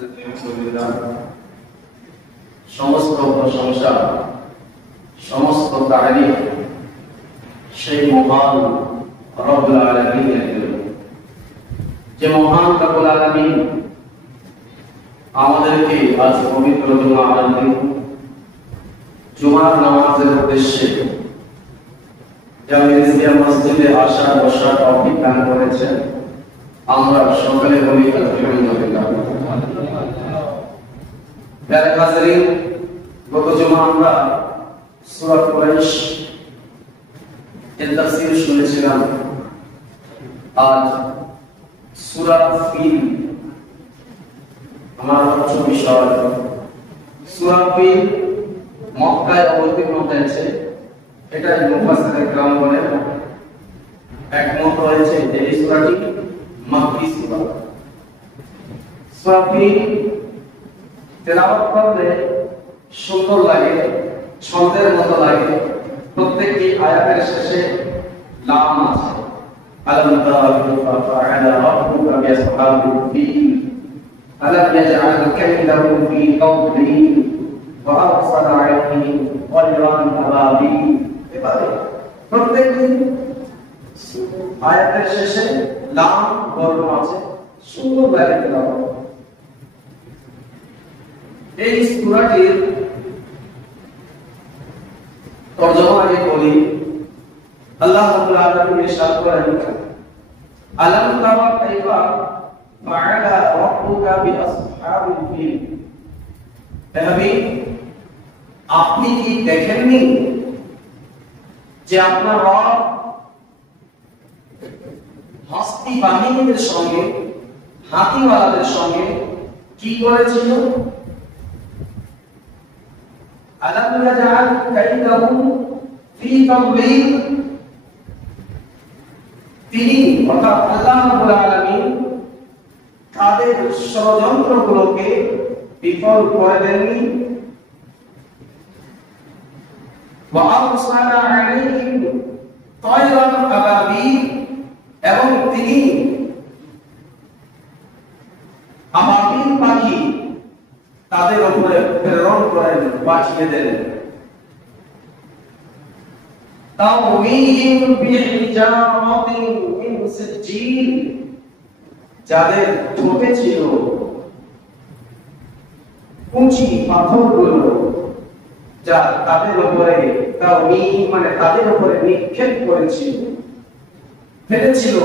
আলহামদুলিল্লাহ, সমস্ত প্রশংসা, সমস্ত তারিফ সেই মহান রব্বুল আলামিনের জন্য, যে মহান রব্বুল আলামিন আমাদেরকে আজ পবিত্র জুমার দিন জুমার নামাজের উদ্দেশ্যে জামিয়া মসজিদে আসার বসার তৌফিক দান করেছেন। আমরা সকলে বলি আলহামদুলিল্লাহ। প্রিয় হাজিরিন, গত জুমা আমরা সূরা কুরাইশ এর তাফসীর শুনেছিলাম। আজ সূরা ফিল আমার হচ্ছে বিষয়। সূরা ফিল মক্কায় অবতীর্ণ হয়েছে, এটা মুফাসসিরে কেরাম বলেন। একমত রয়েছে যে এই সূরাটি মাক্কি সূরা। সূরা ফিল তেলাওয়াত করলে সুন্দর লাগে, ছন্দের মতো লাগে। প্রত্যেকটি আয়াতের শেষে লাম আছে। আলাম তারা কাইফা ফাআলা রাব্বুকা বিআসহাবিল ফিল আলাম ইয়াজআল কাইদাহুম ফি তাদলিল ওয়া আরসালা আলাইহিম তায়রান আবাবিল। এবারে প্রত্যেকটি আয়াতের শেষে লাম বর্ণ আছে, সুন্দর লাগে তেলাওয়াত। এই সূরাটির তরজমা আগে বলি। আল্লাহ রাব্বুল আলামিন ইরশাদ করেন, আলাম তারা কাইফা ফাআলা রাব্বুকা বিআসহাবিল ফিল। হে হাবিব, আপনি কি দেখেননি যে আপনার রব হস্তি বাহিনীদের সঙ্গে, হাতিওয়ালাদের সঙ্গে কি করেছিল? আলাম ইয়াজআল কাইদাহুম ফি তাদলিল। তিনি অর্থাৎ আল্লাহ রাব্বুল আলামিন তাদের ষড়যন্ত্রগুলোকে বিফল করে দেননি। ওয়া আরসালা আলাইহিম তায়রান আবাবিল, এবং তিনি আবাবিল পাখি তাদের উপরে প্রেরণ করেন, পাঠিয়ে দেন। তাওমীহিম বিহিজারাতিন মিন সিজ্জিল, যাদের ঠোঁটে ছিল কুচি পাথরগুলো, যা তাদের উপরে তাওমীহ মানে তাদের উপরে নিক্ষেপ করেছিল, ফেলেছিল।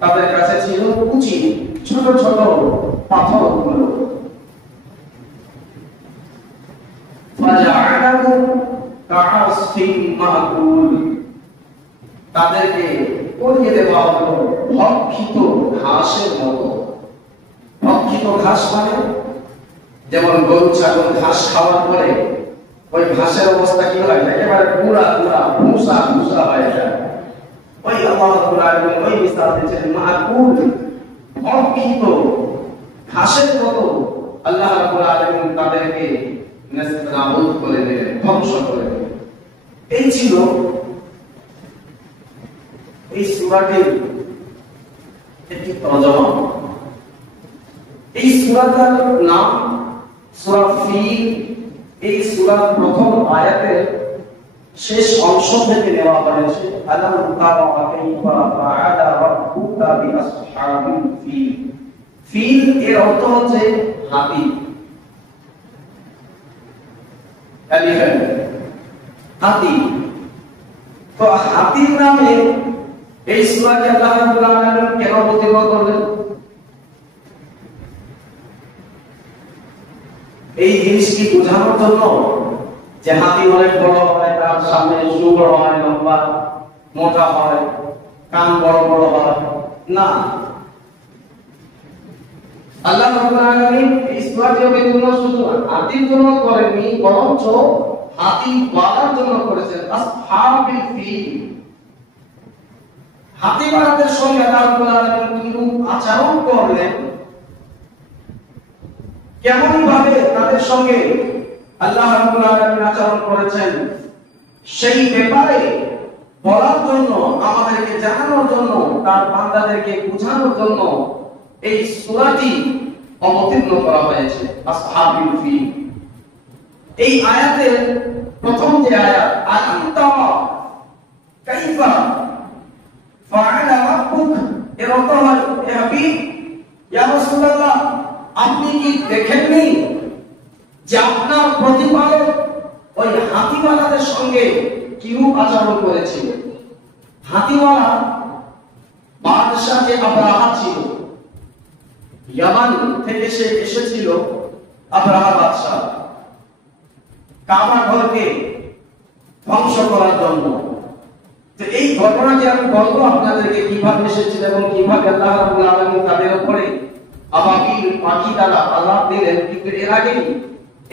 তাদের কাছে ছিল কুচি ছোট ছোট পাথরগুলো। ফাজআলাহুম কাআসফিন মাকুল, তাদেরকে করিয়ে দেওয়া হলো ভক্ষিত ঘাসের মতো। ভক্ষিত ঘাস মানে যেমন গরু ছাগল ঘাস খাওয়ার পরে ওই ঘাসের অবস্থা কি হয়? একেবারে পুরা পুরা ভুসা ভুসা হয়ে যায়। ওই আল্লাহ রাব্বুল আলামিন ওই মিসাল দিয়েছেন, মাকুল, ভক্ষিত ঘাসের মতো আল্লাহ রাব্বুল আলামিন তাদেরকে নাবুদ করে দিলেন, ধ্বংস করে দিলেন। এই ছিল এই সূরাটির একটি তরজমা। এই সূরাটার নাম সূরা ফিল। এই সূরার প্রথম আয়াতের শেষ অংশ থেকে নেওয়া হয়েছে। আলাম তারা কাইফা ফাআলা রাব্বুকা বিআসহাবিল ফিল। ফিল এর অর্থ হচ্ছে হাতি, হাতি। তো হাতির নামে এই সূরাকে আল্লাহ রাব্বুল আলামিন কেন অবতীর্ণ করলেন? এই জিনিসটি বোঝানোর জন্য যে হাতি অনেক বড় হয়, তার সামনে শু বড় হয়, লম্বা মোটা হয়, কান বড় বড় হয় না। আল্লাহ রাব্বুল আলামিন এই সূরাটি অবতীর্ণ শুধু হাতির জন্য করেননি, বরঞ্চ হাতি ওয়ালার জন্য করেছেন, আসহাবিল ফিল। হাতিওয়ালাদের সঙ্গে আল্লাহ রাব্বুল আলামিন কিরূপ আচরণ করলেন, কেমন ভাবে তাদের সঙ্গে আল্লাহ রাব্বুল আলামিন আচরণ করেছেন, সেই ব্যাপারে বলার জন্য, আমাদেরকে জানানোর জন্য, তার বান্দাদেরকে বোঝানোর জন্য এই সূরাটি অবতীর্ণ করা হয়েছে আসহাবুল ফিল। এই আয়াতের প্রথম যে আয়াত, আলাম তারা কাইফা ফাআলা রাব্বুক, এর অর্থ হয় হে হাবিব, ইয়া রাসূলুল্লাহ, আপনি কি দেখেননি যে আপনার প্রতিপালক ওই হাতিওয়ালাদের সঙ্গে কিরূপ আচরণ করেছিল? হাতিওয়ালা বাদশাহ যে আবরাহা ছিল, ইয়ামান থেকে সে এসেছিল আবরাহা বাদশাহ কাবা ঘরকে ধ্বংস করার জন্য। তো এই ঘটনাটি আমি বলবো আপনাদেরকে কিভাবে এসেছিল এবং কিভাবে আল্লাহ রাব্বুল আলামিন তাদের উপরে আবাবিল পাখি দ্বারা আযাব দিলেন। কিন্তু এর আগে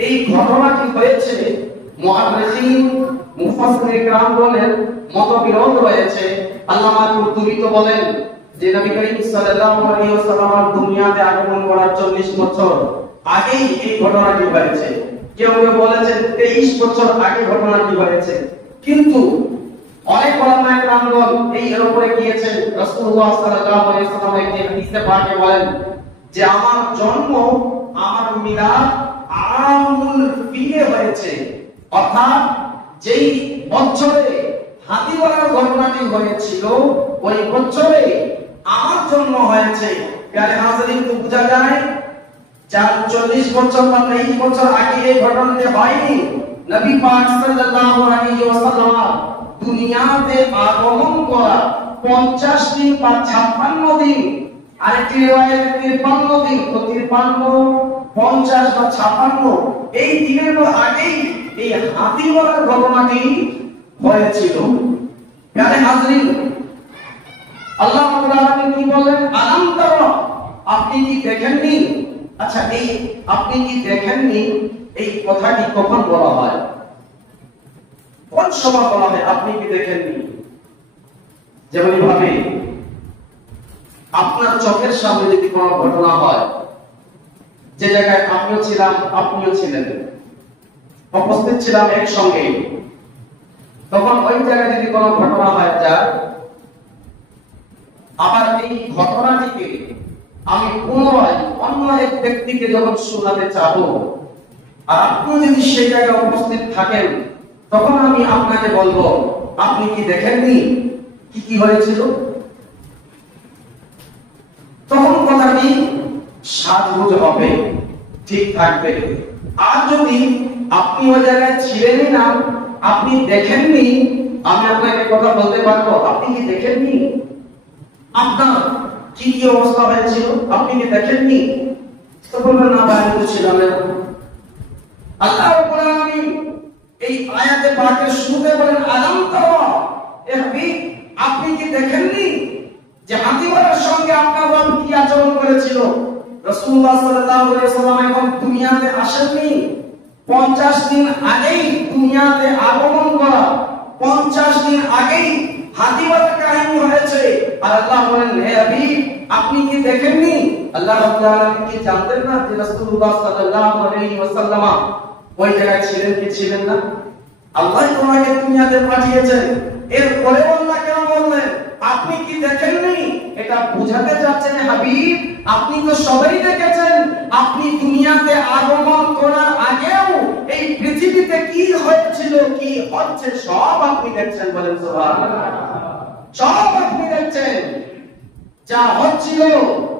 এই ঘটনাটি হয়েছে, মুহাদ্দিসিন মুফাসসিরিন کرام বলেন মতবিরোধ রয়েছে। আল্লামা কুরতুবী তো বলেন যে নবী করিম সাল্লাল্লাহু আলাইহি ওয়াসাল্লাম দুনিয়াতে আগমন করার 40 বছর আগেই এই ঘটনাটি হয়েছে। কেউ কেউ বলেছেন 23 বছর আগে ঘটনাটি হয়েছে। কিন্তু অনেক ওলামায়ে কেরামগণ এর উপরে গিয়েছেন। রাসূলুল্লাহ সাল্লাল্লাহু আলাইহি ওয়াসাল্লাম একটি হাদিসে পাকে বলেন যে আমার জন্ম, আমার মিলাদ আমুল ফিলে হয়েছে, অর্থাৎ যেই বছরে হাতিওয়ালার ঘটনাটি হয়েছিল ওই বছরে আমার জন্ম হয়েছে। প্যারে হাজরিন, তো বোঝা যায় 40 বছর বা 23 বছর আগে এই ঘটনাটি হয়নি। নবী পাক সাল্লাল্লাহু আলাইহি ওয়াসাল্লাম দুনিয়াতে আগমন করা 50 দিন বা 56 দিন, আরেকটি রিওয়ায়াতে 53 দিন, তো 53, 50 বা 56 এই দিনের আগেই এই হাতিওয়ালার ঘটনাটি হয়েছিল। প্যারে হাজরিন, আল্লাহ রাব্বুল আলামিন কি বলেন? আলাম তারা, আপনি কি দেখেননি? আচ্ছা, এই আপনি কি দেখেননি এই কথাটি কখন বলা হয়, কোন সময় বলা হয় আপনি কি দেখেননি? যেমন ভাবে আপনার চোখের সামনে যদি কোনো ঘটনা হয়, যে জায়গায় আমিও ছিলাম আপনিও ছিলেন, উপস্থিত ছিলাম একসঙ্গে, তখন ওই জায়গায় যদি কোনো ঘটনা হয় যায়, আবার এই ঘটনাটিকে আমি পুনরায় অন্য এক ব্যক্তিকে যখন শোনাতে চাবো, আর আপনি যদি সেই জায়গায় উপস্থিত থাকেন, তখন আমি আপনাকে বলবো আপনি কি দেখেননি কি কি হয়েছিল? তখন কথাটি সাজগুজ হবে, ঠিক থাকবে। আর যদি আপনি ওই জায়গায় ছিলেনই না, আপনি দেখেননি, আমি আপনাকে কথা বলতে পারবো আপনি কি দেখেননি, আপনার কি কি অবস্থা হয়েছিল, আপনি কি দেখেননি? তো বলবেন না ভাই, আমি তো ছিলাম না। আল্লাহ রাব্বুল আলামিন এই আয়াতে পাকের শুরুতে বলেন আলাম তারা, এ হাবিব, আপনি কি দেখেননি যে হাতিওয়ালার সঙ্গে আপনার রব কি আচরণ করেছিল? রাসূলুল্লাহ সাল্লাল্লাহু আলাইহি ওয়াসাল্লাম এখন দুনিয়াতে আসেননি, 50 দিন আগেই দুনিয়াতে আগমন করা, 50 দিন আগেই হাতিওয়ালার কাহিনী হয়েছে। আর আল্লাহ বলেন হে হাবিব, আপনি কি দেখেননি? আল্লাহ রাব্বুল আলামিন কি জানতেন না যে রাসূলুল্লাহ সাল্লাল্লাহু আলাইহি ওয়াসাল্লাম ওই জায়গায় ছিলেন কি ছিলেন না? আল্লাহ তোমাকে দুনিয়াতে পাঠিয়েছেন, এরপরে আল্লাহ কেন বললেন আপনি কি দেখেননি? এটা বোঝাতে চাচ্ছেন হাবিব, আপনি তো সবাই দেখেছেন। আপনি দুনিয়াতে আগমন করার আগেও এই পৃথিবীতে কি হয়েছিল, কি হচ্ছে, সব আপনি দেখছেন। বলেন সুবহানাল্লাহ। সব আপনি দেখছেন, যা হচ্ছিল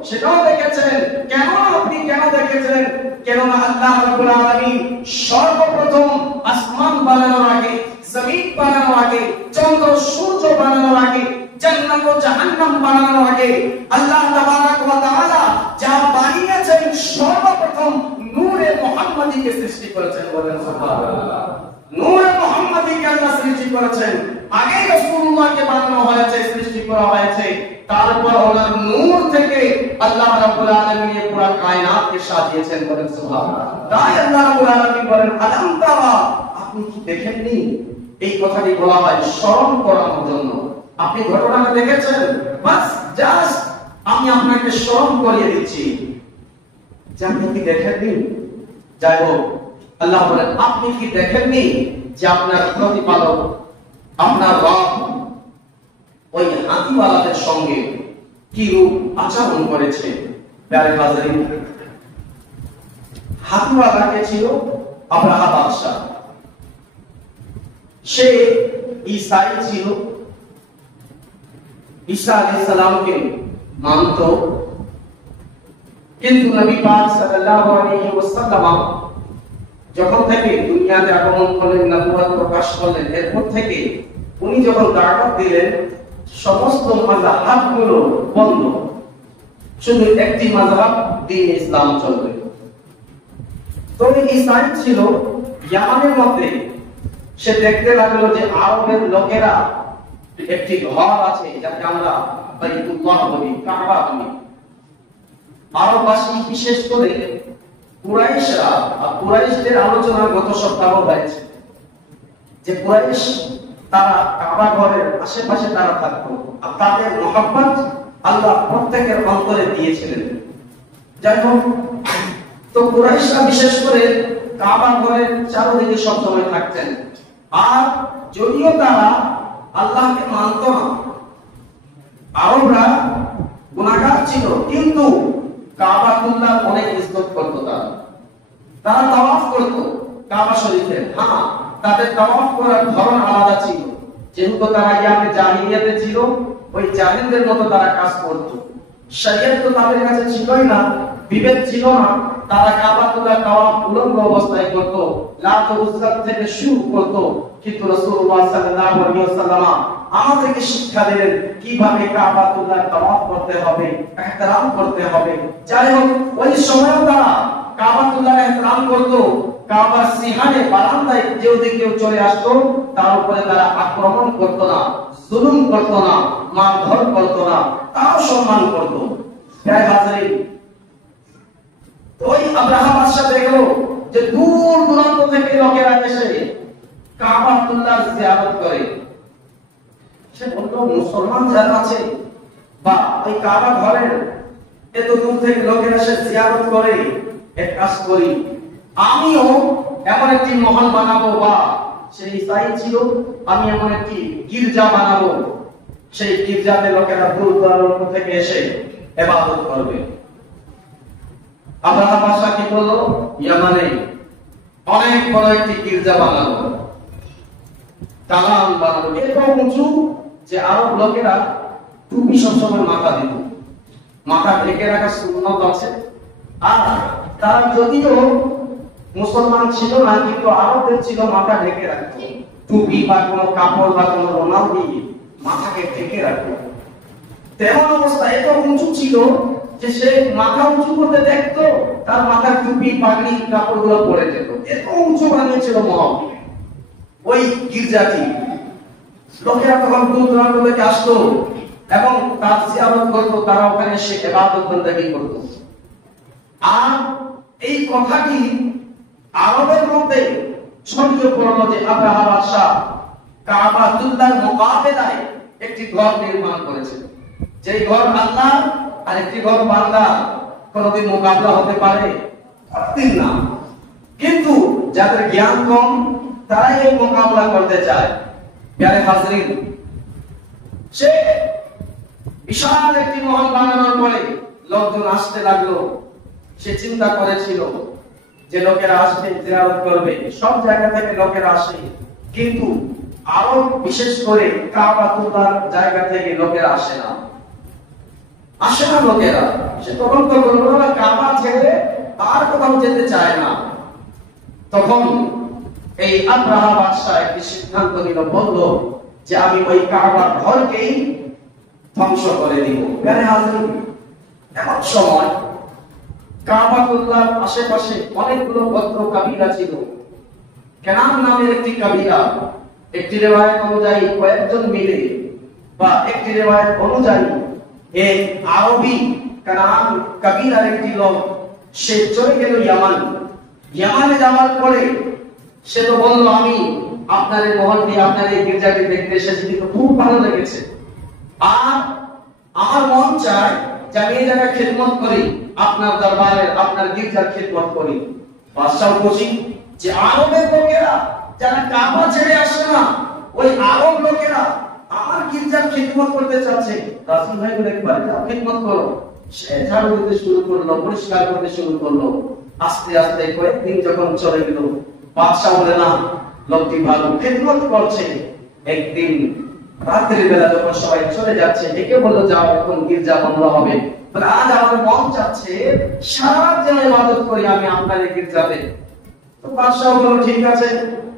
সেটাও দেখেছেন। কেন আপনি কেন দেখেছেন? কেননা আল্লাহ রাব্বুল আলামিন সর্বপ্রথম আসমান বানানোর আগে, জমিন বানানোর আগে, চন্দ্র সূর্য বানানোর আগে, জান্নাত ও জাহান্নাম বানানোর আগে আল্লাহ তাবারাক ওয়া তাআলা যা বানিয়েছেন, সর্বপ্রথম নূরে মুহাম্মাদীকে সৃষ্টি করেছেন। বলেন সুবহানাল্লাহ। নূরে মুহাম্মাদীকে আল্লাহ সৃষ্টি করেছেন। আগে রাসূলুল্লাহকে বানানো হয়েছে, সৃষ্টি করা হয়েছে, তারপর ওনার নূর থেকে আল্লাহ রাব্বুল আলামিন পুরো কায়নাতকে সাজিয়েছেন। বলেন সুবহানাল্লাহ। তাই আল্লাহ রাব্বুল আলামিন বলেন আলাম তারা, আপনি কি দেখেননি? এই কথাটি বলা হয় স্মরণ করানোর জন্য। আপনি ঘটনাটা দেখেছেন, বাস জাস্ট আমি আপনাকে স্মরণ করিয়ে দিচ্ছি যে আপনি কি দেখেননি। যাই হোক, আল্লাহ বলেন আপনি কি দেখেননি যে আপনার প্রতিপালক, আপনার রব ওই হাতিওয়ালাদের সঙ্গে কি রূপ আচরণ করেছে? প্যারে হাজরিন, হাতিওয়ালা কে ছিল? আব্রাহা বাদশাহ। সে ঈসাই ছিল, ঈসা আলাইহিস সালামকে মানত, কিন্তু নবী পাক সাল্লাল্লাহু আলাইহি ওয়াসাল্লাম যখন থেকে দুনিয়াতে আগমন করলেন, নবুয়ত প্রকাশ করলেন, এরপর থেকে উনি যখন দাওয়াত দিলেন সমস্ত মাযহাবগুলো বন্ধ, শুধু একটি মাযহাব দ্বীন ইসলাম চলবে। তবে ঈসাই ছিল ইয়ামানের মধ্যে। সে দেখতে লাগলো যে আরবের লোকেরা একটি ঘর আছে যাকে আমরা বাইতুল্লাহ বলি, কাবা বলি। আরববাসী বিশেষ করে কুরাইশরা, আর কুরাইশদের আলোচনা গত সপ্তাহ হয়েছে যে কুরাইশ তারা কাবা ঘরের আশেপাশে তারা থাকতো, আর তাদের মহব্বত আল্লাহ প্রত্যেকের অন্তরে দিয়েছিলেন। যাই হোক, তো কুরাইশরা বিশেষ করে কাবা ঘরের চারদিকে সবসময় থাকতেন। আর যদিও তারা আল্লাহকে মানত না, আরবরা গুনাহগার ছিল, কিন্তু কাবাতুল্লাহ অনেক ইজ্জত করত। তারা তাওয়াফ করত কাবা শরীফের। হ্যাঁ, তাদের তাওয়াফ করার ধরন আলাদা ছিল, যেহেতু তারা ইয়ামে জাহিলিয়াতে ছিল, ওই জাহিলদের মতো তারা কাজ করত। শরীয়ত তো তাদের কাছে ছিলই না, বিবেক ছিল না। তারা কাবাতুল্লাহ তাওয়াফ উলঙ্গ অবস্থায় করত, লাত উজ্জা থেকে শুরু করত। কিন্তু রাসূলুল্লাহ সাল্লাল্লাহু আলাইহি ওয়াসাল্লাম আমাদেরকে শিক্ষা দিলেন কিভাবে কাবাতুল্লাহ তাওয়াফ করতে হবে, ইহতিরাম করতে হবে। যাই হোক, ওই সময়ও তারা কাবাতুল্লাহ ইহতিরাম করত। কাবার সিহানে বারান্দায় যদি কেউ চলে আসতো, তার উপরে তারা আক্রমণ করত না, জুলুম করত না, মারধর করত না, তাও সম্মান করত। প্রায় হাজারিন, ওই আব্রাহা বাদশা দেখলো যে দূর দূরান্ত থেকে লোকেরা এসে কাবাতুল্লাহ জিয়ারত করে। সে বলল, মুসলমান যারা আছে বা ওই কাবা ঘরের এত দূর থেকে লোকেরা এসে জিয়ারত করে, এক কাজ করি, আমিও এমন একটি মহল বানাবো, বা সেই ঈসাই ছিল, আমি এমন একটি গির্জা বানাবো, সেই গির্জাতে লোকেরা দূর দূরান্ত থেকে এসে ইবাদত করবে। আব্রাহা বাদশা কি বলল? ইয়ামানে অনেক বড় একটি গির্জা বানাবো, দালান বানাবো, এত উঁচু যে আরব লোকেরা টুপি সবসময় মাথা দিত, মাথা ঢেকে রাখার সুন্নত আছে। আর তারা যদিও মুসলমান ছিল না, কিন্তু আরবদের ছিল মাথা ঢেকে রাখতো, টুপি বা কোনো কাপড় বা কোনো রুমাল দিয়ে মাথাকে ঢেকে রাখতো। তেমন অবস্থা এত উঁচু ছিল যে সে মাথা উঁচু করতে দেখতো, তার মাথার টুপি পাগড়ি কাপড়গুলো পড়ে যেত। এত উঁচু বানিয়েছিল মহল ওই গির্জাটি। লোকেরা তখন দূর দূরান্ত থেকে আসতো এবং তার জিয়ারত করতো, তারা ওখানে এসে ইবাদত বন্দেগী করতো। আর এই কথাটি আরবের মধ্যে ছড়িয়ে পড়লো যে আব্রাহা বাদশা কাবাতুল্লাহর মোকাবেলায় একটি ঘর নির্মাণ করেছে। যেই ঘর আল্লাহ আর একটি ঘর বান্দা, কোনদিন মোকাবিলা হতে পারে? কোনদিন না। কিন্তু যাদের জ্ঞান কম, তারাই এই মোকাবিলা করতে চায়। প্যারে হাজরিন, সে বিশাল একটি মহল বানানোর পরে লোকজন আসতে লাগলো। সে চিন্তা করেছিল যে লোকেরা আসবে, জিয়ারত করবে, সব জায়গা থেকে লোকেরা আসে, কিন্তু আরো বিশেষ করে কাবাতুল্লাহর জায়গা থেকে লোকেরা আসে না, লোকেরা। সে তখন তো বললো কাবা ছেড়ে আর কোথাও যেতে চায় না। তখন এই আব্রাহা বাদশা একটি সিদ্ধান্ত নিল, বলল যে আমি ওই কাবার ঘরকেই ধ্বংস করে দিব। প্যারে হাজরিন, এমন সময় কাবাতুল্লাহর আশেপাশে অনেকগুলো গোত্র কাবিলা ছিল। কেনান নামের একটি কাবিলা, একটি রিওয়ায়াত অনুযায়ী কয়েকজন মিলে, বা একটি রিওয়ায়াত অনুযায়ী এক আরবি কেনান কাবিলার একটি লোক, সে চলে গেল ইয়ামান। ইয়ামানে যাওয়ার পরে সে তো বলল, আমি আপনার এই মহলটি, আপনার এই গির্জাটি দেখতে এসেছি, কিন্তু খুব ভালো লেগেছে, আর আমার মন চায় যে আমি এই জায়গায় খিদমত করি, আপনার দরবারের, আপনার গির্জার খিদমত করি। বাদশাহ খুশি যে আরবের লোকেরা যারা কাবা ছেড়ে আসে না, ওই আরব লোকেরা আমার গির্জার খিদমত করতে চাচ্ছে। রাসূল ভাই বলে, একবার যাও খিদমত করো। সে ঝাড়ু দিতে শুরু করলো, পরিষ্কার করতে শুরু করলো। আস্তে আস্তে কয়েকদিন যখন চলে গেল, বাদশাহ বলে না লোকটি ভালো খেদমত করছে। একদিন রাত্রি বেলা যখন সবাই চলে যাচ্ছে, ডেকে বললো যাও এখন গির্জা বন্ধ হবে, আজ আমার মন চাচ্ছে সারা রাত যেন ইবাদত করি আমি আপনার গির্জাতে। তো বাদশাহ বলল ঠিক আছে,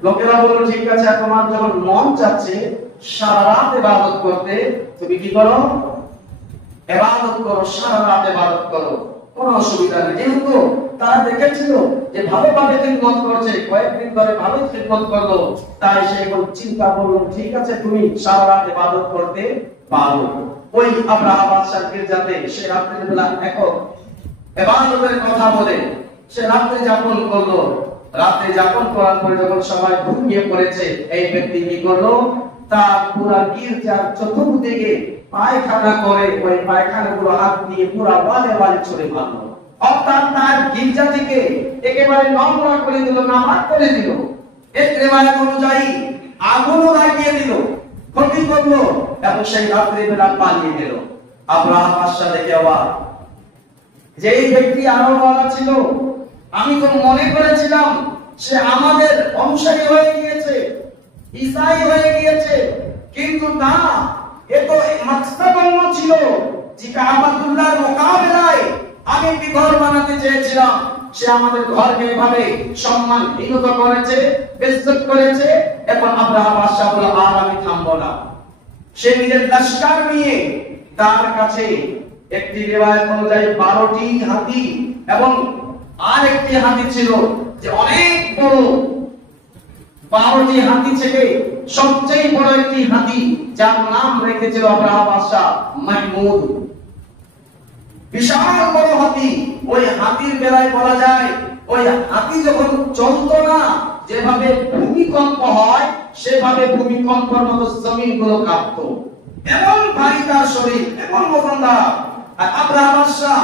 লোকেরা বলল ঠিক আছে, তোমার যখন মন চাচ্ছে সারা রাত ইবাদত করতে, তুমি কি করো? ইবাদত করো, সারা রাত ইবাদত করো, কোনো অসুবিধা নেই। যেহেতু তারা দেখেছিল যে ভালোভাবে খিদমত করছে, কয়েকদিন ধরে ভালো খিদমত করলো, তাই সে এখন চিন্তা করলো ঠিক আছে তুমি সারা রাত ইবাদত করতে পারো। ওই আব্রাহা বাদশাহ গির্জাতে সে রাত্রির বেলা একক ইবাদতের কথা বলে সে রাত্রি যাপন করলো। রাতে যাপন করার পরে যখন সবাই ঘুমিয়ে পড়েছে, এই ব্যক্তি কি করলো? তার পুরা গির্জার চতুর্দিকে পায়খানা করে ওই পায়খানাগুলো হাত দিয়ে পুরা ওয়ালে ওয়ালে ছড়ে মারলো। অর্থাৎ তার গির্জা থেকে একেবারে নোংরা করে দিল, নামাজ করে দিল। এক রেওয়ায়াত অনুযায়ী আগুনও লাগিয়ে দিল, ক্ষতি করলো এবং সেই রাত্রি বেলা পালিয়ে গেল। আব্রাহা বাদশাহ দেখে অবাক, যে এই ব্যক্তি আরো বলা ছিল, আমি তো মনে করেছিলাম সে আমাদের অনুসারী হয়ে গিয়েছে, ঈসাই হয়ে গিয়েছে, কিন্তু না, এ তো মাকসাদ অন্য ছিল যে কাবাতুল্লাহর মোকাবেলায় আমি একটি ঘর বানাতে চেয়েছিলাম, সে আমাদের ঘরকে এভাবে সম্মানহীনত করেছে, বেইজ্জত করেছে। এখন আব্রাহা বাদশাহ বলল আর আমি থামবো না। সে নিজের লশকর নিয়ে তার কাছে একটি রিওয়ায়াত অনুযায়ী 12টি হাতি এবং আর একটি হাতি ছিল যে অনেক বড়, 12টি হাতি থেকে সবচেয়ে বড় একটি হাতি যার নাম রেখেছিল আব্রাহা বাদশাহ মাহমুদ। বিশাল বড় হাতি। ওই হাতির বেলায় বলা যায় ওই হাতি যখন চলতো না, যেভাবে ভূমিকম্প হয় সেভাবে ভূমিকম্পের মতো জমিনগুলো কাঁপতো, এমন ভারী তার শরীর, এমন ওজনদার। আর আব্রাহা বাদশাহ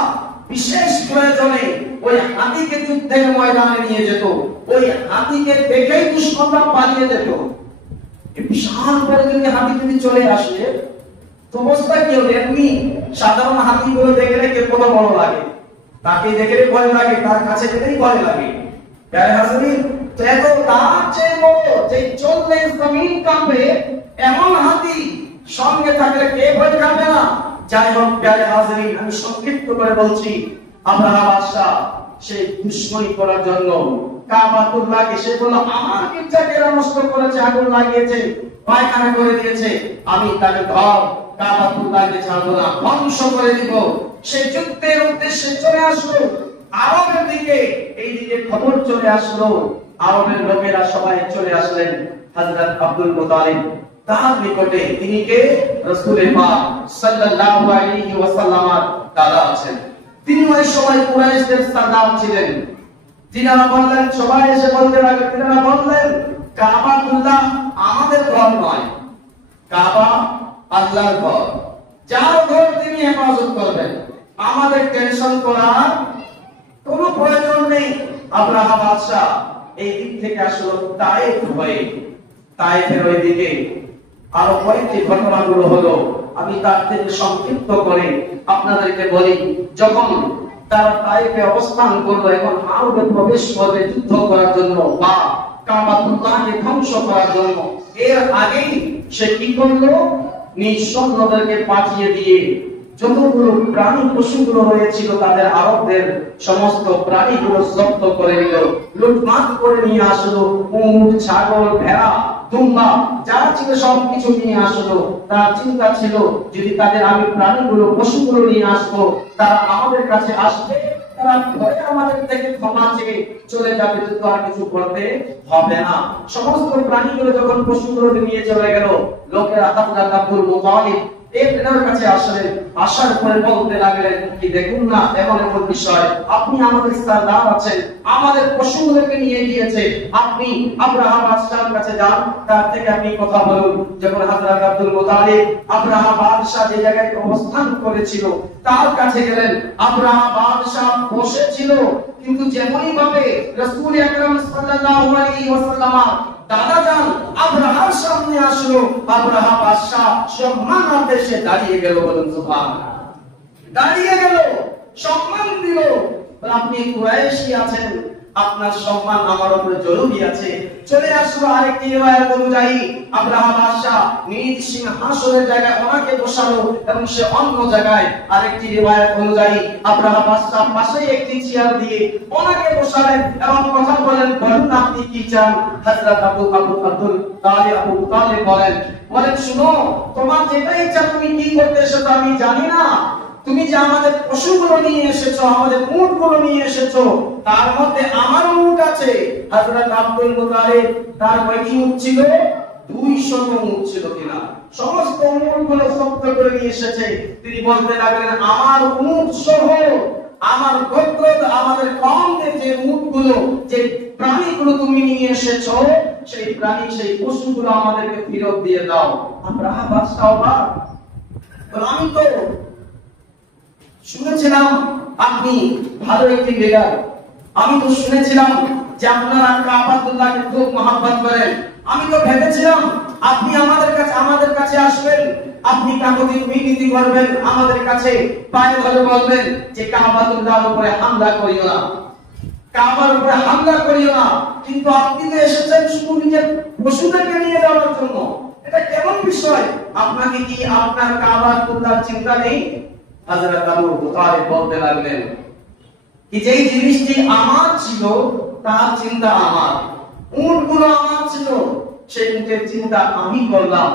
বিশেষ প্রয়োজনে ওই হাতিকে যুদ্ধের ময়দানে নিয়ে যেত, ওই হাতিকে দেখেই দুশমনরা পালিয়ে যেত। বিশাল বড় যদি হাতি যদি চলে আসে তো অবস্থা কি হবে? এমনি সাধারণ হাতিগুলো দেখলে কে কত বড় লাগে, তাকে দেখলে ভয় লাগে, তার কাছে যেতেই ভয় লাগে। প্যারে হাজরিন, তো এত তার চেয়ে বড় যে চললে জমিন কাঁপে এমন হাতি সঙ্গে থাকলে কে ভয় খাবে না? যাই হোক প্যারে হাজরিন, আমি সংক্ষিপ্ত করে বলছি, আব্রাহা বাদশাহ সেই দুশমনী করার জন্য কাবাতুল্লাহকে সে বলল আমার গির্জাকে নষ্ট করেছে, আগুন লাগিয়েছে, পায়খানা করে দিয়েছে, আমি তাকে ঘর কাবাতুল্লাহকে ছাড়বো না, ধ্বংস করে দিব। সে যুদ্ধের উদ্দেশ্যে চলে আসলো আরবের দিকে। এইদিকে খবর চলে আসলো, আরবের লোকেরা সবাই চলে আসলেন হযরত আব্দুল মুতালিব তার নিকটে। তিনি কে? রাসূল পাক সাল্লাল্লাহু আলাইহি ওয়াসাল্লামের দাদা আছেন। তিনি ওই সময় কুরাইশদের সরদার ছিলেন। তিনারা বললেন, সবাই এসে বলতে লাগলো, তিনারা বললেন কাবাতুল্লাহ আমাদের ঘর নয়, কাবা আল্লাহর ঘর, যার ঘর তিনি হেফাজত করবেন, আমাদের টেনশন করার কোনো প্রয়োজন নেই। আব্রাহা বাদশাহ এই দিক থেকে আসলো তায়েফ হয়ে, তায়েফের ওই দিকে আরো কয়েকটি ঘটনাগুলো হলো, আমি তার থেকে সংক্ষিপ্ত করে আপনাদেরকে বলি। যখন তারা তায়েফে অবস্থান করলো, এখন আরবে প্রবেশ করবে যুদ্ধ করার জন্য বা কাবাতুল্লাহকে ধ্বংস করার জন্য, এর আগেই সে কি করলো? নিজ সৈন্যদেরকে পাঠিয়ে দিয়ে যতগুলো প্রাণী পশুগুলো হয়েছিল তাদের আরবদের সমস্ত প্রাণীগুলো জব্দ করে নিল, লুটমাট করে নিয়ে আসলো। উট, ছাগল, ভেড়া, দুম্বা যা ছিল সবকিছু নিয়ে আসলো। তার চিন্তা ছিল যদি তাদের আমি প্রাণীগুলো পশুগুলো নিয়ে আসবো, তারা আমাদের কাছে আসবে, তারা ভয়ে আমাদের থেকে ক্ষমা চেয়ে চলে যাবে, তো আর কিছু করতে হবে না। সমস্ত প্রাণীগুলো যখন পশুগুলো নিয়ে চলে গেল, লোকেরা হযরত আব্দুল মুতালিব এর কাছে আসলেন। আসার পরে বলতে লাগলেন, কি দেখুন না এমন এমন বিষয়, আপনি আমাদের সরদার আছেন, আমাদের পশুগুলোকে নিয়ে গিয়েছে, আপনি আব্রাহা বাদশাহর কাছে যান, তার থেকে আপনি কথা বলুন। যখন হযরত আব্দুল মুতালিব আব্রাহা বাদশাহ যে জায়গায় অবস্থান করেছিল তার কাছে গেলেন, আব্রাহা বাদশাহ বসেছিল, কিন্তু যেমনই ভাবে রাসূল আকরাম সাল্লাল্লাহু আলাইহি ওয়াসাল্লাম দাদা যান আব্রাহার সামনে আসলো, আব্রাহা বাদশাহ সম্মানের দেশে দাঁড়িয়ে গেল। বলুন সুবহানাল্লাহ। দাঁড়িয়ে গেল, সম্মান দিল। আপনি কুরাইশি আছেন, আপনার সম্মান আমার উপরে জরুরি আছে। চলে আসলো আরেকটি রিওয়ায়াত অনুযায়ী আব্রাহা বাদশা নিজ সিংহাসনের জায়গায় ওনাকে বসালো এবং সে অন্য জায়গায়, আরেকটি রিওয়ায়াত অনুযায়ী আব্রাহা বাদশা পাশে একটি চেয়ার দিয়ে ওনাকে বসালেন এবং কথা বলেন, বলুন আপনি কি চান? হযরত আবু তালেব বলেন শুনো, তোমার যেটা ইচ্ছা তুমি কি করতে এসেছো আমি জানি না। তুমি যে আমাদের পশুগুলো নিয়ে এসেছো, আমাদের উটগুলো নিয়ে এসেছো, তার মধ্যে আমার উট আছে। হযরত আব্দুল মুতালিব তার কয়টি উট ছিল? 200 উট ছিল কিনা, সমস্ত উটগুলো জব্দ করে নিয়ে এসেছে। তিনি বলতে লাগলেন, আমার উট সহ আমার গোত্র, আমাদের কওমের যে উটগুলো, যে প্রাণীগুলো তুমি নিয়ে এসেছো, সেই প্রাণী, সেই পশুগুলো আমাদেরকে ফেরত দিয়ে দাও। আমরা বাদশা অবাক, আমি তো শুনেছিলাম আপনি ভালো একটি লিডার, আমি তো শুনেছিলাম যে আপনারা কাবাতুল্লাহকে খুব মহব্বত করেন। আমি তো ভেবেছিলাম আপনি আমাদের কাছে আসবেন, আপনি কাগজে মিনতি করবেন, আমাদের কাছে পায়ে ধরে বলবেন যে কাবাতুল্লাহর উপরে হামলা করিও না, কাবার উপরে হামলা করিও না। কিন্তু আপনি তো এসেছেন শুধু নিজের পশুদেরকে নিয়ে যাওয়ার জন্য। এটা কেমন বিষয়? আপনাকে কি আপনার কাবাতুল্লাহর চিন্তা নেই? হযরত আবু তালেব বলতে লাগলেন কি যেই জিনিসটি আমার ছিল তার চিন্তা আমার, উটগুলো আমার ছিল সেই উটের চিন্তা আমি করলাম।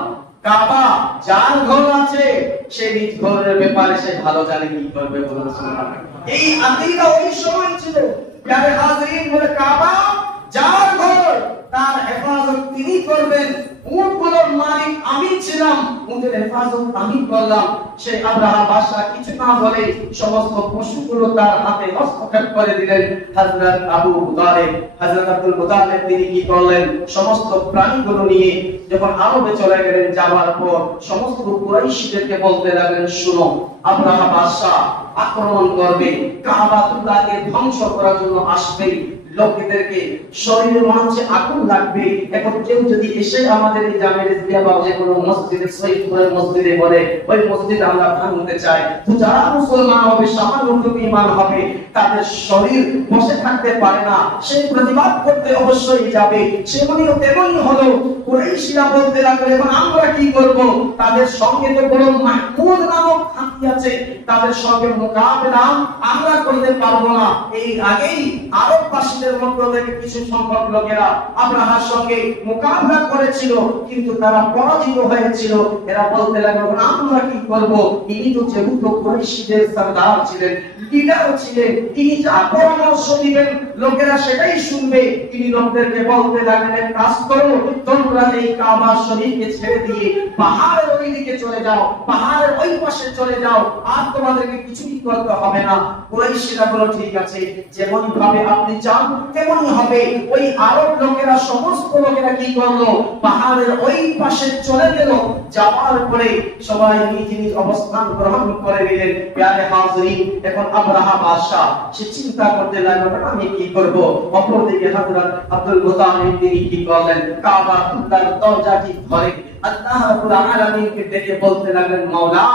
কাবা যার ঘর আছে সে নিজ ঘরের ব্যাপারে সে ভালো জানে কি করবে, বলুন সুবহানাল্লাহ। এই আকীদা ওই সময় ছিল। প্রিয় হাজরিন, বলে কাবা যার ঘর তার হেফাজত তিনি করবেন। উটগুলোর মালিক আমি ছিলাম, উটের হেফাজত আমি করলাম। সেই আব্রাহা বাদশা কিছু না বলে সমস্ত পশুগুলো তার হাতে হস্তক্ষেপ করে দিলেন। হযরত আব্দুল মুতালিব তিনি কি করলেন? সমস্ত প্রাণীগুলো নিয়ে যখন আরবে চলে গেলেন, যাওয়ার পর সমস্ত কুরাইশদেরকে বলতে লাগলেন, শুনো, আব্রাহা বাদশা আক্রমণ করবে, কাবাতুল্লাহকে ধ্বংস করার জন্য আসবে। লোকেদেরকে শরীরে মনে হচ্ছে আগুন লাগবে। এখন কেউ যদি এসে আমাদের এই জামে রিজভিয়া বা যে কোনো মসজিদে, শহীদপুরের মসজিদে বলে ওই মসজিদ আমরা ভাঙতে চাই, তো যারা মুসলমান হবে, সামান্য ঈমান হবে, তাদের শরীর বসে থাকতে পারে না, সে প্রতিবাদ করতে অবশ্যই যাবে। সেমনিও তেমনি হলো, কুরাইশরা বলতে লাগলো, এখন আমরা কি করব? তাদের সঙ্গে তো বড় মাহমুদ নামক হাতি আছে, তাদের সঙ্গে মোকাবেলা আমরা করতে পারবো না। এই আগেই আরব বাসীদের মধ্য থেকে কিছু সংখ্যক লোকেরা আব্রাহার সঙ্গে মোকাবেলা করেছিল, কিন্তু তারা পরাজিত হয়েছিল। এরা বলতে লাগলো, আমরা কি করব? ইনি তো যেহেতু কুরাইশদের সরদার ছিলেন, লিডার ছিলেন, তিনি যা পরামর্শ দিবেন লোকেরা সেটাই শুনবে। তিনি লোকদেরকে বলতে লাগলেন, কাজ করো, তোমরা এই কাবা শরীফকে ছেড়ে দিয়ে পাহাড়ের ওই দিকে চলে যাও, পাহাড়ের ওই পাশে চলে যাও, আর তোমাদেরকে কিছুই করতে হবে না। কুরাইশরা বলল, ঠিক আছে, যেমন ভাবে আপনি চান তেমনই হবে। ওই আরব লোকেরা, সমস্ত লোকেরা কি করলো? পাহাড়ের ওই পাশে চলে গেল। যাওয়ার পরে সবাই নিজ নিজ অবস্থান গ্রহণ করে নিলেন। প্রিয় হাজরিন, এখন আব্রাহা বাদশা সে চিন্তা করতে লাগলো, আমি কি করব? অপরদিকে হযরত আব্দুল মুতালিব তিনি কি করলেন? কাবাতুল্লাহর দরজাটি ধরে আল্লাহ রাব্বুল আলামিনকে ডেকে বলতে লাগলেন, মাওলা,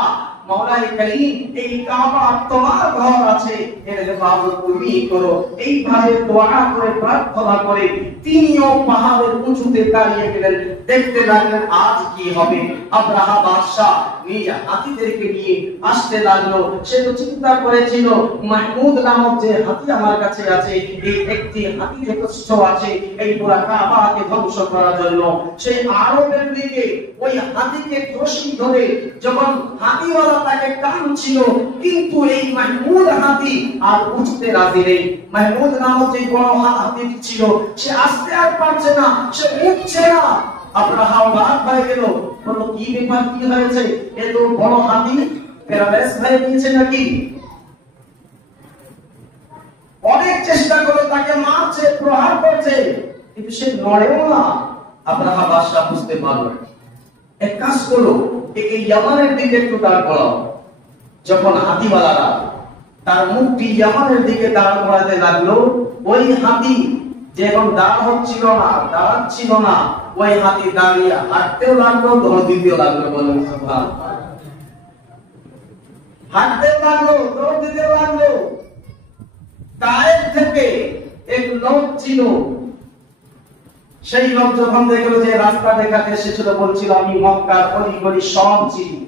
মাওলায়ে কারীম, এই কাবা তোমার ঘর আছে, এর হেফাজত তুমি করো। এইভাবে দোয়া করে প্রার্থনা করে তিনিও পাহাড়ের উঁচুতে দাঁড়িয়ে গেলেন। দেখতে লাগলেন আজ কি হবে। আব্রাহা বাদশা নিজ হাতিদেরকে নিয়ে আসতে লাগলো। সে তো চিন্তা করেছিল, মাহমুদ নামক যে হাতি আমার কাছে আছে, এই একটি হাতি যথেষ্ট আছে এই পুরা কাবাকে ধ্বংস করার জন্য। সেই আরবের দিকে ওই হাতিকে রশি ধরে যখন হাতিওয়ালা তাকে টানছিল, কিন্তু এই মাহমুদ হাতি আর উঠতে রাজি নেই। মাহমুদ নামক যে বড় হাতি ছিল, সে আসতে আর পারছে না, সে উঠছে না। আব্রাহা অবাক হয়ে গেল, বলল, কি ব্যাপার, কি হয়েছে? এত বড় হাতি প্যারালাইজ হয়ে গিয়েছে নাকি? অনেক চেষ্টা করে তাকে মারছে, প্রহার করছে, কিন্তু সে নড়েও না। আব্রাহা বাদশা বুঝতে পারল, এক কাজ করো, এই ইয়ামানের দিকে একটু দাঁড় করাও। যখন হাতিওয়ালারা তার মুখটি ইয়ামানের দিকে দাঁড় করাতে লাগলো, ওই হাতি যে এখন দাঁড় হচ্ছিল না, দাঁড়াচ্ছিল না, ওই হাতি দাঁড়িয়ে হাঁটতেও লাগলো, দৌড় দিতেও লাগলো। বলুন সুবহানাল্লাহ। হাঁটতেও লাগলো, দৌড় দিতেও লাগলো। তায়েফ থেকে এক লোক ছিল, সেই লোক যখন দেখলো যে রাস্তা দেখাতে এসেছিল, বলছিল আমি মক্কার অলি-গলি সব চিনি,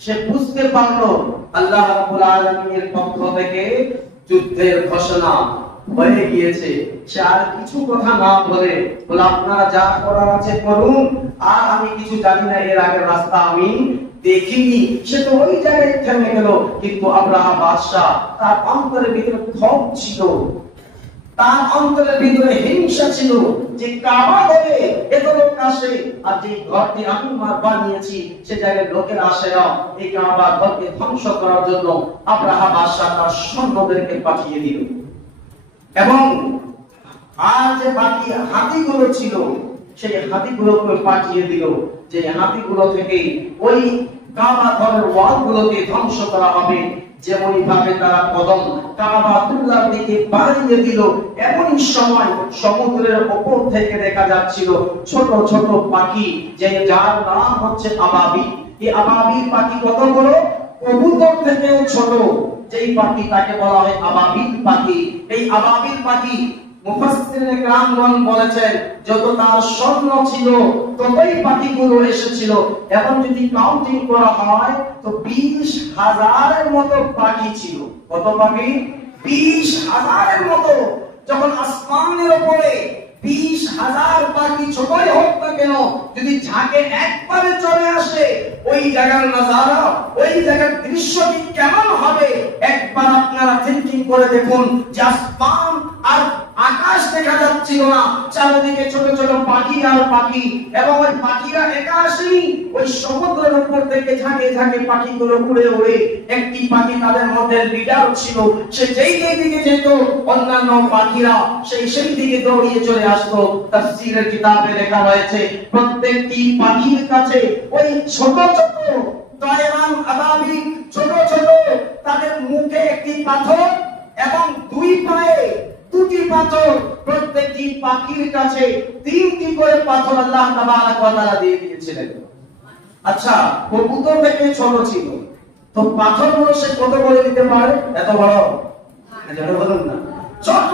সে বুঝতে পারলো আল্লাহ রাব্বুল আলামিনের পক্ষ থেকে যুদ্ধের ঘোষণা হয়ে গিয়েছে। সে আর কিছু কথা না বলে বলে আপনারা যা করার আছে করুন, আর আমি কিছু জানি না, এর আগের রাস্তা আমি দেখিনি। সে তো ওই জায়গায় থেমে গেল। কিন্তু আব্রাহা বাদশা, তার অন্তরের ভিতরে ক্ষোভ ছিল, তার অন্তরের ভিতরে হিংসা ছিল যে কাবা ঘরে এত লোক আসে, আর যে ঘরটি আমি বানিয়েছি সে জায়গায় লোকের আসে না, এই কাবা ঘরকে ধ্বংস করার জন্য আব্রাহা বাদশা তার সৈন্যদেরকে পাঠিয়ে দিল। এবং আর যে বাকি হাতিগুলো ছিল সেই হাতিগুলোকে পাঠিয়ে দিল, যে হাতিগুলো থেকে ওই কাবা ঘরের ওয়ালগুলোকে ধ্বংস করা হবে। যেমনই ভাবে তারা কদম কাবাতুল্লাহর দিকে বাড়িয়ে দিল, এমনই সময় সমুদ্রের উপর থেকে দেখা যাচ্ছিল ছোট ছোট পাখি, যে যার নাম হচ্ছে আবাবিল। এই আবাবিল পাখি কত বড়? কবুতর থেকেও ছোট যেই পাখি, তাকে বলা হয় আবাবিল পাখি। এই আবাবিল পাখি মুফাসসিরিনে কেরামগণ বলেছেন যত তার স্বর্ণ ছিল ততই পাখিগুলো এসেছিল। এখন যদি কাউন্টিং করা হয় তো 20,000-এর মতো পাখি ছিল। কত পাখি? 20,000-এর মতো। যখন আসমানের উপরে 20,000 পাখি ছোটই হোক না কেন, যদি ঝাঁকে একবারে চলে আসে, ওই জায়গার নজারা, ওই জায়গার দৃশ্যটি কেমন হবে একবার আপনারা থিঙ্কিং করে দেখুন। যে আসমান আর আকাশ দেখা যাচ্ছিল না, চারিদিকে ছোট ছোট পাখি আর পাখি, এবং ওই পাখিরা একা আসেনি, ওই সমুদ্রের উপর থেকে ঝাঁকে ঝাঁকে পাখিগুলো উড়ে উড়ে, একটি পাখি তাদের মধ্যে লিডার ছিল, সে যেই দিকে যেত অন্যান্য পাখিরা সেই দিকে দৌড়িয়ে চলে আসতো। তাফসীরের কিতাবে লেখা রয়েছে প্রত্যেকটি পাখির কাছে ওই ছোট ছোট তায়রান আবাবিল, ছোট ছোট, তাদের মুখে একটি পাথর এবং দুই পায়ে দুটি পাথর, প্রত্যেকটি পাখির কাছে 3টি করে পাথর আল্লাহ তাবারক ওয়া তাআলা দিয়ে দিয়েছিলেন। আচ্ছা, কবুতর থেকে ছোট ছিল, তো পাথরগুলো সে কত বলে দিতে পারে? এত বড়? এটা বলুন না, ছোট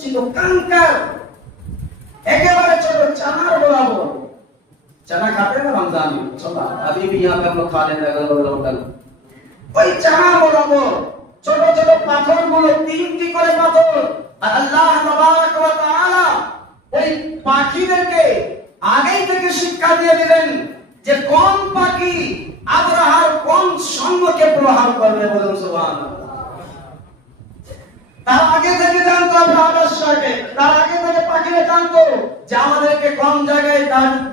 ছিল, কাঙ্কার, একেবারে ছোট, চানার বরাবর। চানা খাতে না রমজান ছোটা, আবি भी यहां पे हम लोग खा लेते हैं लोकल। ওই চানা বরাবর ছোট ছোট পাথরগুলো 3টি করে পাথর। আর আল্লাহ তাবারক ওয়া তাআলা ওই পাখিদেরকে আগেই থেকে শিক্ষা দিয়ে দিলেন যে কোন পাখি আবরাহার কোন সৈন্যকে প্রহার করবে। বলুন সুবহানাল্লাহ। তার আগে থেকে জানতো আবরাহা বাদশাকে, তার আগে থেকে পাখিরা জানতো যে আমাদেরকে কোন জায়গায়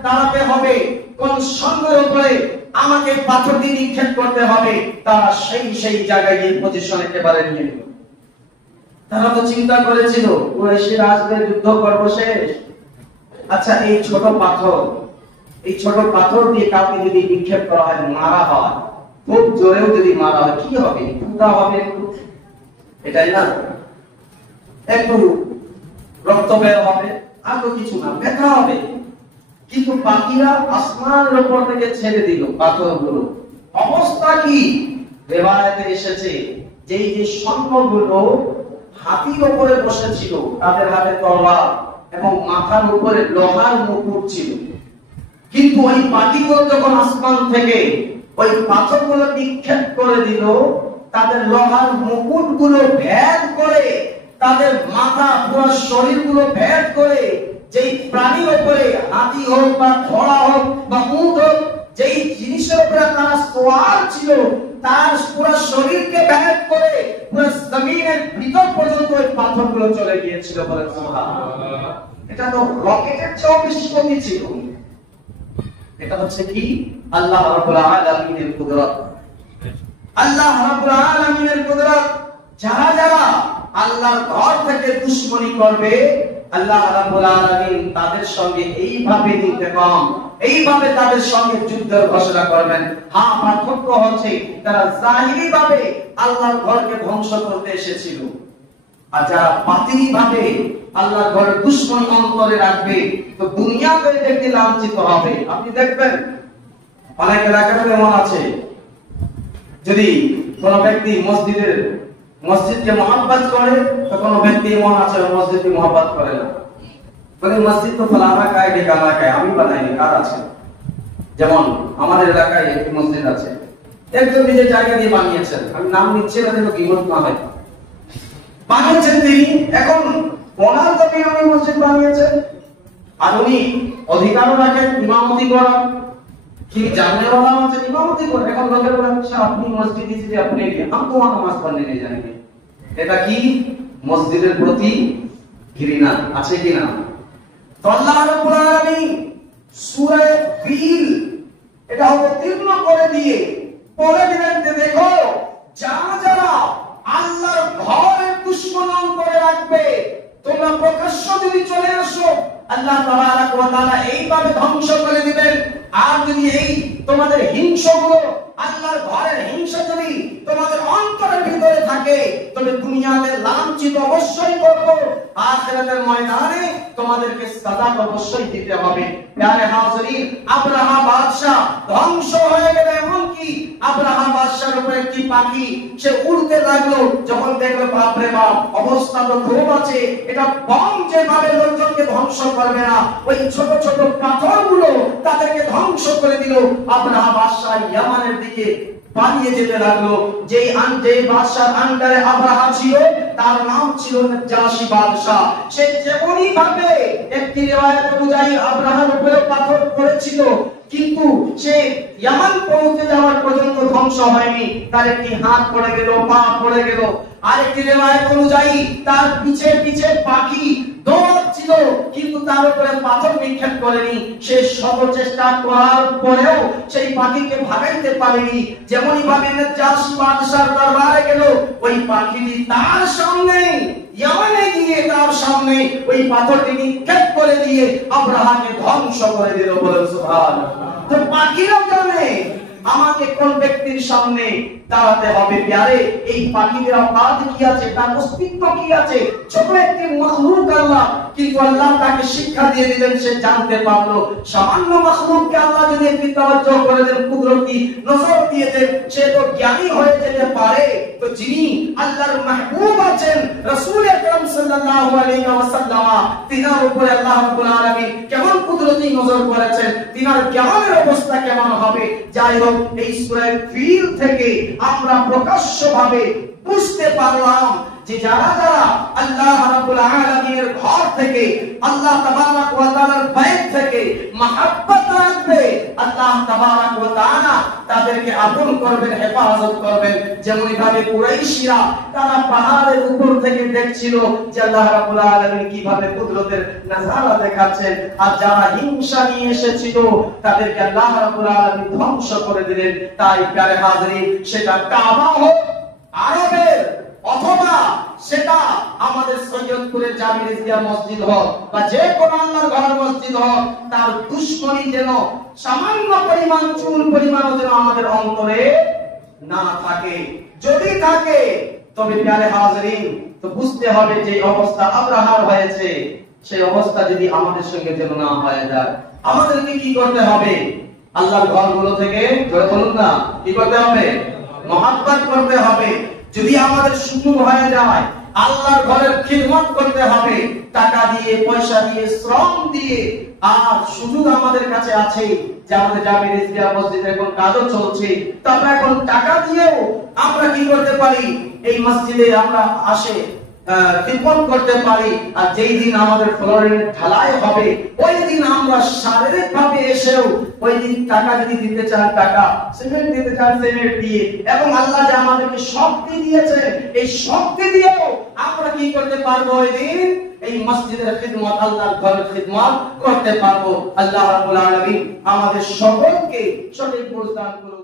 দাঁড়াতে হবে, কোন সৈন্যের উপরে আমাকে পাথর দিয়ে নিক্ষেপ করতে হবে। তারা সেই জায়গায় গিয়ে পজিশন একেবারে নিয়ে নিল। তারা তো চিন্তা করেছিল কুরাইশের আসবে, যুদ্ধ করব শেষ। আচ্ছা, এই ছোট পাথর দিয়ে কাউকে যদি নিক্ষেপ করা হয়, মারা হয়, খুব জোরেও যদি মারা হয়, কি হবে? ফুটা হবে, এটাই না, একটু রক্ত বের হবে, আর তো কিছু না, ব্যথা হবে। কিন্তু পাখিরা আসমানের উপর থেকে ছেড়ে দিল পাথরগুলো। অবস্থা কি? রিওয়ায়াতে এসেছে যে সৈন্যগুলো হাতির উপরে বসেছিল, তাদের হাতে তরবার এবং মাথার উপরে লোহার মুকুট ছিল। কিন্তু ওই পাখিগুলো যখন আসমান থেকে ওই পাথরগুলো নিক্ষেপ করে দিল, তাদের লোহার মুকুটগুলো ভেদ করে, তাদের মাথা পুরো শরীরগুলো ভেদ করে, যেই প্রাণীর উপরে, হাতি হোক বা ঘোড়া হোক বা উট হোক, যেই জিনিসের উপরে তারা সওয়ার ছিল, তার পুরো শরীরকে ভেদ করে পুরো জমিনের ভিতর পর্যন্ত ওই পাথরগুলো চলে গিয়েছিল। বলেন সুবহানাল্লাহ। এটা তো রকেটের চেয়েও বেশি গতি ছিল। এটা হচ্ছে কি? আল্লাহ রাব্বুল আলামিনের কুদরত। আল্লাহ রাব্বুল আলামিনের কুদরত। যারা আল্লাহর ঘর থেকে দুশমনি করবে, আল্লাহ রাব্বুল আলামিন তাদের সঙ্গে এইভাবে ইন্তেকাম, এইভাবে তাদের সঙ্গে যুদ্ধের ঘোষণা করবেন। হ্যাঁ, পার্থক্য হচ্ছে তারা জাহিরি ভাবে আল্লাহর ঘরকে ধ্বংস করতে এসেছিল, আর যারা বাতিনি ভাবে আল্লাহর ঘরের দুশমনি অন্তরে রাখবে, তো দুনিয়াতে দেখতে লাঞ্ছিত হবে। আপনি দেখবেন অনেক এলাকাতে এমন আছে, যদি কোন ব্যক্তি মসজিদের মসজিদকে মহব্বত করে, তো কোনো ব্যক্তি মন আছে মসজিদকে মহব্বত করে না, মানে মসজিদ তো ফলানা কায় ঢেকানা কায়, আমি বানাইনি, কার আছে? যেমন আমাদের এলাকায় একটি মসজিদ আছে, একজন নিজের জায়গা দিয়ে বানিয়েছেন, আমি নাম নিচ্ছি না যেন গীবত না হয়, বানিয়েছেন তিনি, এখন ওনার দাবি উনি মসজিদ বানিয়েছেন, আর উনি অধিকারও রাখেন ইমামতি করার, কি জানেওয়ালা আছে ইমামতি করে, এখন লোকের বলেন আপনি মসজিদ দিয়েছে আপনি हम तो वहां नमाज पढ़ने नहीं जाएंगे, এটা কি মসজিদের প্রতি ঘৃণা আছে কি না? তো আল্লাহ রাব্বুল আলামিন সূরা ফিল এটা অবতীর্ণ করে দিয়ে পরে দিলেন যে দেখো যারা আল্লাহর ঘরের দুশমন করে রাখবে, তোমরা প্রকাশ্য যদি চলে আসো আল্লাহ তাবারাক ওয়া তাআলা এইভাবে ধ্বংস করে দিবেন। আর যদি এই তোমাদের হিংসাগুলো আল্লাহর ঘরের হিংসা যদি তোমাদের অন্তরের ভিতরে থাকে, তবে দুনিয়াতে লাঞ্ছিত অবশ্যই করব, আখিরাতের ময়দানে তোমাদেরকে সাজা অবশ্যই দিতে হবে। প্যারে হাজরিন, আব্রাহা বাদশা ধ্বংস হয়ে গেল, এমন কি আব্রাহা বাদশার উপরে একটি পাখি সে উড়তে লাগলো, যখন দেখলো বাপরে বাপ অবস্থা তো খুব আছে, এটা বম যেভাবে লোকজনকে ধ্বংস করবে না, ওই ছোট ছোট পাথরগুলো তাদেরকে ধ্বংস করে দিল। আব্রাহা বাদশা ইয়ামানের দিকে পালিয়ে যেতে লাগলো। যেই বাদশার আন্ডারে আব্রাহা ছিল তার নাম ছিল নাজাশী বাদশা। সে যেমনই ভাবে একটি রিওয়ায়াত অনুযায়ী আব্রাহার উপরে পাথর পড়েছিল, কিন্তু সে ইয়ামান পৌঁছে যাওয়ার পর্যন্ত ধ্বংস হয়নি, তার একটি হাত পড়ে গেল, পা পড়ে গেল। আরেকটি রিওয়ায়াত অনুযায়ী তার পিছে পিছে পাখি দৌড়াচ্ছিল, কিন্তু তার উপরে পাথর নিক্ষেপ করেনি। সে শত চেষ্টা করার পরেও সেই পাখিকে ভাগাইতে পারেনি। যেমনই ভাবে নাজাশী বাদশার দরবারে গেল, ওই পাখিটি তার সামনে ইয়ামানে গিয়ে তার সামনে ওই পাথরটি নিক্ষেপ করে দিয়ে আব্রাহাকে ধ্বংস করে দিল। বলেন সুবহানাল্লাহ। তো পাখিরাও জানে আমাকে কোন ব্যক্তির সামনে দাঁড়াতে হবে। প্যারে এই পাখিদের অকাদ কি আছে, তার অস্তিত্ব কি আছে, ছোট একটি মাখলুক আল্লাহ, কিন্তু আল্লাহ তাকে শিক্ষা দিয়ে দিলেন, সে জানতে পারলো। সামান্য মাখলুককে আল্লাহ যদি একটি তাওয়াজ্জুহ করে দেন, কুদরতি নজর দিয়ে দেন, সে তো জ্ঞানী হয়ে যেতে পারে। তো যিনি আল্লাহর মাহবুব আছেন রাসূল আকরাম সাল্লাল্লাহু আলাইহি ওয়াসাল্লাম, তিনার উপরে আল্লাহ রাব্বুল আলামিন কেমন কুদরতি নজর করেছেন, তিনার জ্ঞানের অবস্থা কেমন হবে। যাই হোক, এই সূরা ফিল থেকে আমরা প্রকাশ্যভাবে বুঝতে পারলাম যে যারা যারা আল্লাহ রাব্বুল আলামিনের ঘর থেকে, আল্লাহ তাবারাক ওয়া তাআলার বাইত থেকে মহব্বত রাখবে, আল্লাহ তাবারাক ওয়া তাআলা তাদেরকে আপন করবেন, হেফাজত করবেন। যেমনই ভাবে কুরাইশরা তারা পাহাড়ের উপর থেকে দেখছিল যে আল্লাহ রাব্বুল আলামিন কিভাবে কুদরতের নজারা দেখাচ্ছেন, আর যারা হিংসা নিয়ে এসেছিল তাদেরকে আল্লাহ রাব্বুল আলামিন ধ্বংস করে দিলেন। তাই প্যারে হাজরিন, সেটা কাবা হোক আরবের, অথবা সেটা আমাদের সৈয়দপুরের জামি রিজিয়া মসজিদ হোক, বা যে কোনো আল্লাহর ঘরের মসজিদ হোক, তার দুশমনী যেন সামান্য পরিমাণ চুল পরিমাণও যেন আমাদের অন্তরে না থাকে। যদি থাকে তবে প্যারে হাজরিন, তো বুঝতে হবে যে অবস্থা আব্রাহার হয়েছে, সেই অবস্থা যদি আমাদের সঙ্গে যেন না হয়ে যায়। আমাদেরকে কি করতে হবে? আল্লাহর ঘরগুলো থেকে, জোরে বলুন না, কি করতে হবে? মহব্বত করতে হবে। যদি আমাদের সুযোগ হয়ে যায়, আল্লাহর ঘরের খিদমত করতে হবে, টাকা দিয়ে, পয়সা দিয়ে, শ্রম দিয়ে। আর সুযোগ আমাদের কাছে আছে যে আমাদের জামি রিজিয়া মসজিদে এখন কাজও চলছে, তারপর এখন টাকা দিয়েও আমরা কি করতে পারি, এই মসজিদে আমরা আসে খিদমত করতে পারি। আর যেই দিন আমাদের ফ্লোরিং ঢালাই হবে, ওই দিন আমরা শারীরিক ভাবে এসেও ওই দিন টাকা যদি দিতে চান টাকা, সিমেন্ট দিতে চান সিমেন্ট দিয়ে, এবং আল্লাহ যে আমাদেরকে শক্তি দিয়েছে, এই শক্তি দিয়েও আমরা কি করতে পারবো, ওই দিন এই মসজিদের খিদমত, আল্লাহর ঘরের খিদমত করতে পারবো। আল্লাহ রাব্বুল আলামিন আমাদের সকলকে সঠিক বুঝ দান করুন।